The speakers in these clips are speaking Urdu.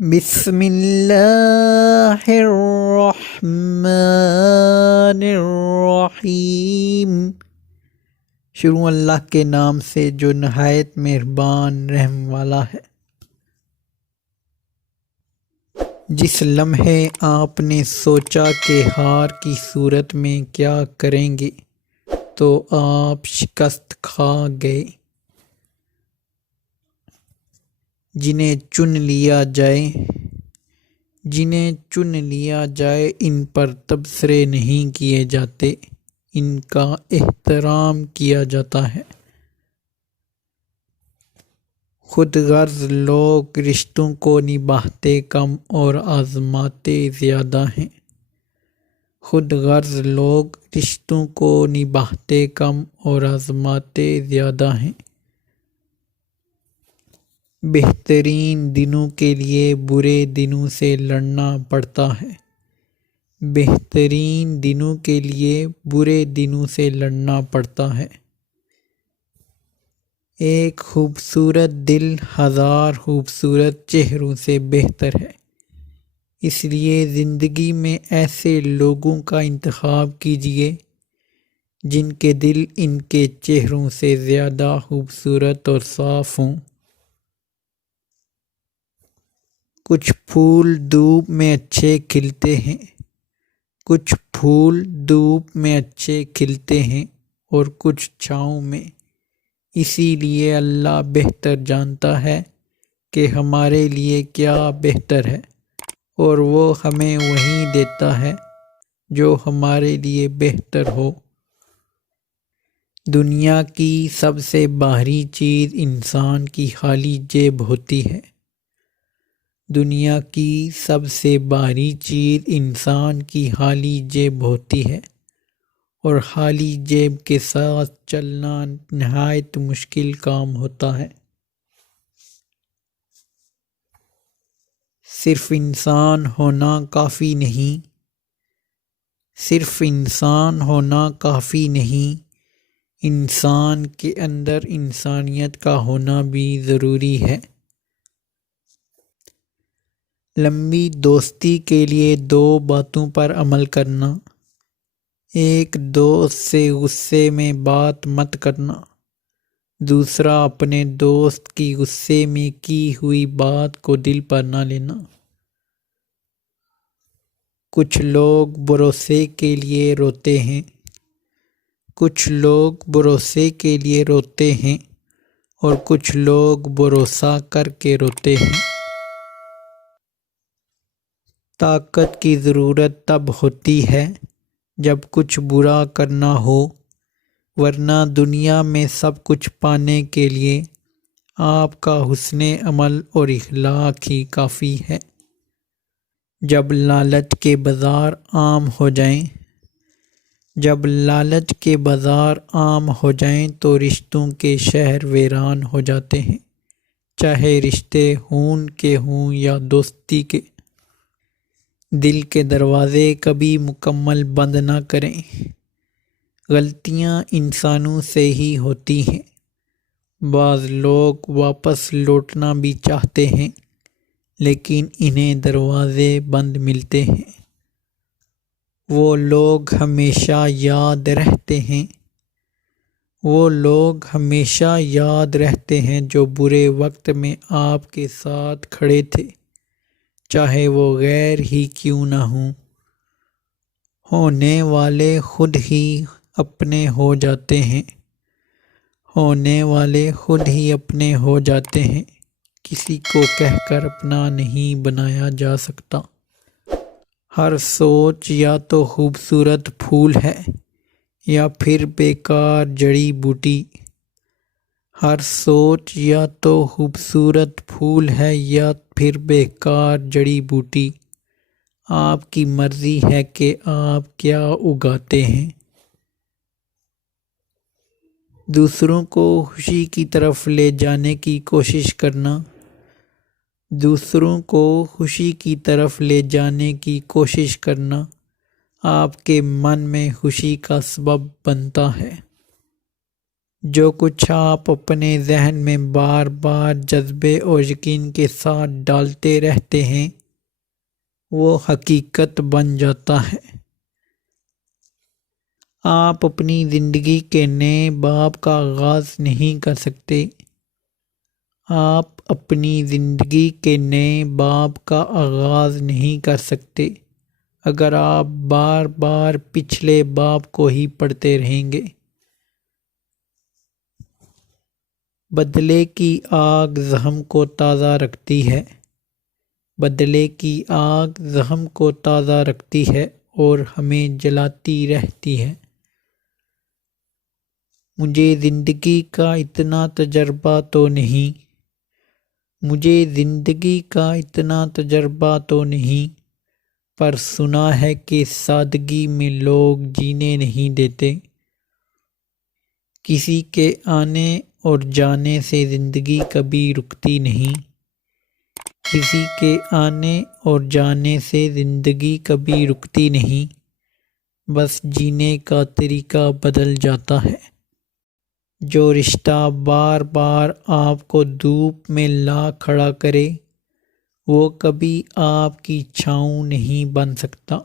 بسم اللہ الرحمن الرحیم۔ شروع اللہ کے نام سے جو نہایت مہربان رحم والا ہے۔ جس لمحے آپ نے سوچا کہ ہار کی صورت میں کیا کریں گے تو آپ شکست کھا گئے۔ جنہیں چن لیا جائے ان پر تبصرے نہیں کیے جاتے، ان کا احترام کیا جاتا ہے۔ خود غرض لوگ رشتوں کو نبھاتے کم اور آزماتے زیادہ ہیں۔ خود غرض لوگ رشتوں کو نبھاتے کم اور آزماتے زیادہ ہیں۔ بہترین دنوں کے لیے برے دنوں سے لڑنا پڑتا ہے۔ بہترین دنوں کے لیے برے دنوں سے لڑنا پڑتا ہے۔ ایک خوبصورت دل ہزار خوبصورت چہروں سے بہتر ہے۔ اس لیے زندگی میں ایسے لوگوں کا انتخاب کیجیے جن کے دل ان کے چہروں سے زیادہ خوبصورت اور صاف ہوں۔ کچھ پھول دھوپ میں اچھے کھلتے ہیں، کچھ پھول دھوپ میں اچھے کھلتے ہیں اور کچھ چھاؤں میں۔ اسی لیے اللہ بہتر جانتا ہے کہ ہمارے لیے کیا بہتر ہے، اور وہ ہمیں وہی دیتا ہے جو ہمارے لیے بہتر ہو۔ دنیا کی سب سے باہری چیز انسان کی خالی جیب ہوتی ہے۔ دنیا کی سب سے باہری چیز انسان کی خالی جیب ہوتی ہے، اور خالی جیب کے ساتھ چلنا نہایت مشکل کام ہوتا ہے۔ صرف انسان ہونا کافی نہیں، انسان کے اندر انسانیت کا ہونا بھی ضروری ہے۔ لمبی دوستی کے لیے دو باتوں پر عمل کرنا۔ ایک، دوست سے غصے میں بات مت کرنا۔ دوسرا، اپنے دوست کی غصے میں کی ہوئی بات کو دل پر نہ لینا۔ کچھ لوگ بھروسے کے لیے روتے ہیں اور کچھ لوگ بھروسہ کر کے روتے ہیں۔ طاقت کی ضرورت تب ہوتی ہے جب کچھ برا کرنا ہو، ورنہ دنیا میں سب کچھ پانے کے لیے آپ کا حسن عمل اور اخلاق ہی کافی ہے۔ جب لالچ کے بازار عام ہو جائیں تو رشتوں کے شہر ویران ہو جاتے ہیں، چاہے رشتے خون کے ہوں یا دوستی کے۔ دل کے دروازے کبھی مکمل بند نہ کریں۔ غلطیاں انسانوں سے ہی ہوتی ہیں۔ بعض لوگ واپس لوٹنا بھی چاہتے ہیں لیکن انہیں دروازے بند ملتے ہیں۔ وہ لوگ ہمیشہ یاد رہتے ہیں جو برے وقت میں آپ کے ساتھ کھڑے تھے، چاہے وہ غیر ہی کیوں نہ ہوں۔ ہونے والے خود ہی اپنے ہو جاتے ہیں، کسی کو کہہ کر اپنا نہیں بنایا جا سکتا۔ ہر سوچ یا تو خوبصورت پھول ہے یا پھر بیکار جڑی بوٹی۔ ہر سوچ یا تو خوبصورت پھول ہے یا پھر بیکار جڑی بوٹی۔ آپ کی مرضی ہے کہ آپ کیا اگاتے ہیں۔ دوسروں کو خوشی کی طرف لے جانے کی کوشش کرنا آپ کے من میں خوشی کا سبب بنتا ہے۔ جو کچھ آپ اپنے ذہن میں بار بار جذبے اور یقین کے ساتھ ڈالتے رہتے ہیں وہ حقیقت بن جاتا ہے۔ آپ اپنی زندگی کے نئے باب کا آغاز نہیں کر سکتے۔ آپ اپنی زندگی کے نئے باب کا آغاز نہیں کر سکتے اگر آپ بار بار پچھلے باب کو ہی پڑھتے رہیں گے۔ بدلے کی آگ زخم کو تازہ رکھتی ہے، بدلے کی آگ زخم کو تازہ رکھتی ہے اور ہمیں جلاتی رہتی ہے۔ مجھے زندگی کا اتنا تجربہ تو نہیں، مجھے زندگی کا اتنا تجربہ تو نہیں، پر سنا ہے کہ سادگی میں لوگ جینے نہیں دیتے۔ کسی کے آنے اور جانے سے زندگی کبھی رکتی نہیں، کسی کے آنے اور جانے سے زندگی کبھی رکتی نہیں، بس جینے کا طریقہ بدل جاتا ہے۔ جو رشتہ بار بار آپ کو دھوپ میں لا کھڑا کرے وہ کبھی آپ کی چھاؤں نہیں بن سکتا۔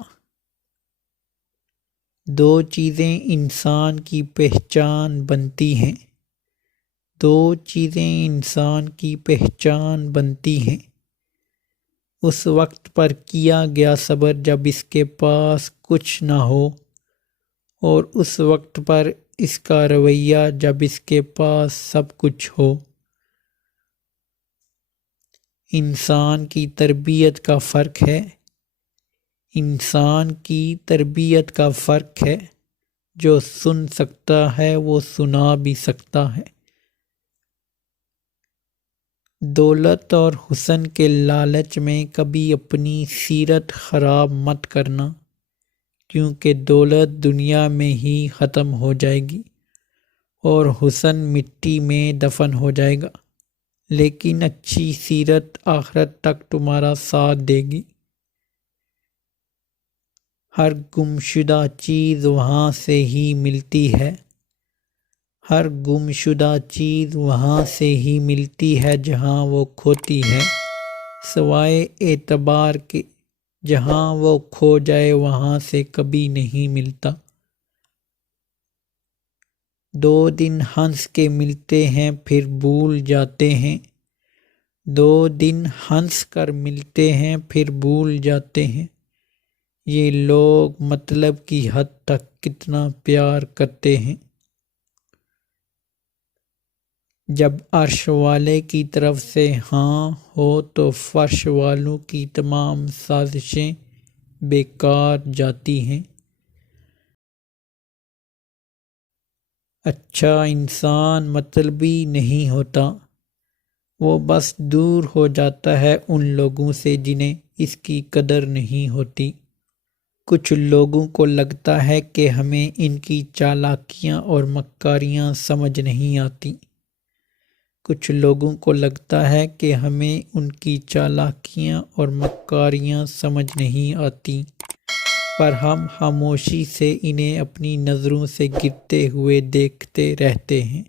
دو چیزیں انسان کی پہچان بنتی ہیں، دو چیزیں انسان کی پہچان بنتی ہیں، اس وقت پر کیا گیا صبر جب اس کے پاس کچھ نہ ہو، اور اس وقت پر اس کا رویہ جب اس کے پاس سب کچھ ہو۔ انسان کی تربیت کا فرق ہے، انسان کی تربیت کا فرق ہے، جو سن سکتا ہے وہ سنا بھی سکتا ہے۔ دولت اور حسن کے لالچ میں کبھی اپنی سیرت خراب مت کرنا، کیونکہ دولت دنیا میں ہی ختم ہو جائے گی اور حسن مٹی میں دفن ہو جائے گا، لیکن اچھی سیرت آخرت تک تمہارا ساتھ دے گی۔ ہر گمشدہ چیز وہاں سے ہی ملتی ہے، ہر گمشدہ چیز وہاں سے ہی ملتی ہے جہاں وہ کھوتی ہے، سوائے اعتبار کے جہاں وہ کھو جائے وہاں سے کبھی نہیں ملتا۔ دو دن ہنس کے ملتے ہیں پھر بھول جاتے ہیں، دو دن ہنس کر ملتے ہیں پھر بھول جاتے ہیں، یہ لوگ مطلب کی حد تک کتنا پیار کرتے ہیں۔ جب عرش والے کی طرف سے ہاں ہو تو فرش والوں کی تمام سازشیں بیکار جاتی ہیں۔ اچھا انسان مطلبی نہیں ہوتا، وہ بس دور ہو جاتا ہے ان لوگوں سے جنہیں اس کی قدر نہیں ہوتی۔ کچھ لوگوں کو لگتا ہے کہ ہمیں ان کی چالاکیاں اور مکاریاں سمجھ نہیں آتی، کچھ لوگوں کو لگتا ہے کہ ہمیں ان کی چالاکیاں اور مکاریاں سمجھ نہیں آتی، پر ہم خاموشی سے انہیں اپنی نظروں سے گرتے ہوئے دیکھتے رہتے ہیں۔